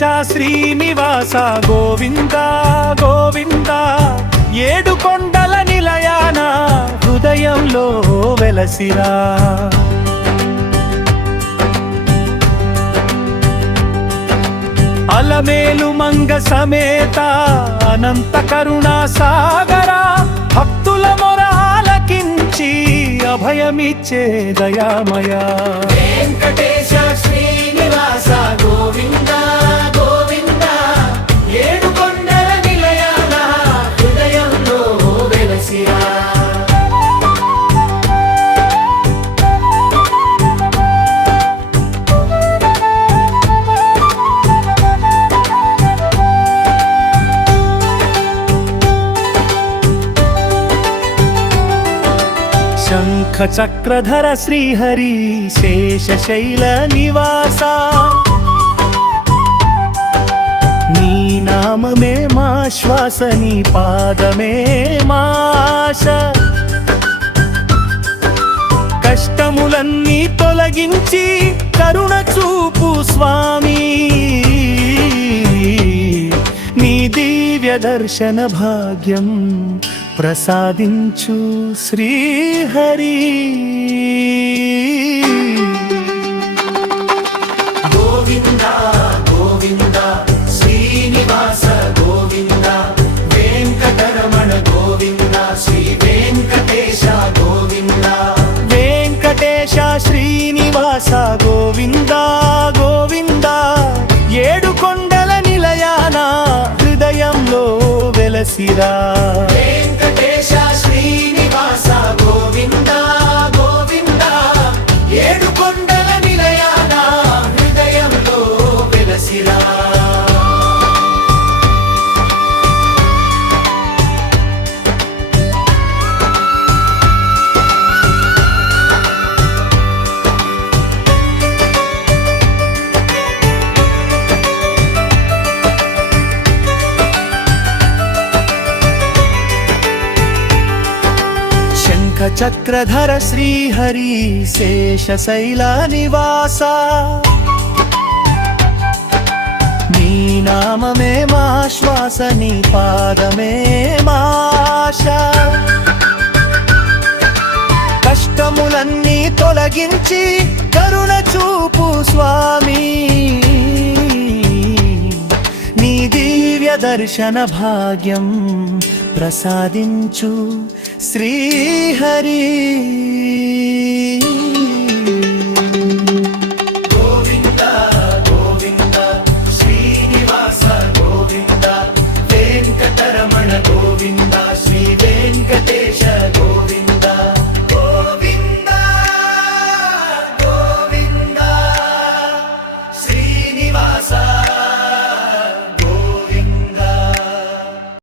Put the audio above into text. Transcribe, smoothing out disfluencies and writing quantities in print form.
శ్రీనివాస గోవింద గోవింద ఏడు కొండల నిలయాన హృదయంలో వెలసిరా అలమేలు మంగ సమేత అనంత కరుణా సాగరా భక్తుల మొరాలకించి అభయమిచ్చే దయామయ వెంకటేశ శ్రీనివాస గోవింద గోవింద ఏడు కొండల నిలయాన హృదయంలో వెలసిరా శంఖ చక్రధర శ్రీహరి శేషశైల నివాస నీ నామమే మా శ్వాస నీ పాదమే మా ఆశ కష్టములన్నీ తొలగించి కరుణ చూపు స్వామి నీ దివ్య దర్శన భాగ్యం ప్రసాదించు శ్రీహరి గోవింద గోవింద శ్రీనివాస గోవింద వెంకటరమణ గోవింద శ్రీ వెంకటేశ గోవింద వెంకటేశ శ్రీనివాస గోవింద గోవింద ఏడు కొండల నిలయాన హృదయంలో వెలసిరా వెంకటేశ శ్రీనివాస గోవింద గోవింద ఏడు కొండల నిలయాన హృదయంలో వెలసిరా చక్రధర శ్రీహరి శేషశైల నివాస నీ నామమే మా శ్వాస నీ పాదమే మా ఆశ కష్టములన్నీ తొలగించి కరుణ చూపు స్వామి నీ దివ్య దర్శన భాగ్యం ప్రసాదించు శ్రీహరి గోవింద గోవింద శ్రీనివాస గోవింద వెంకటరమణ గోవింద శ్రీ వెంకటేశ గోవింద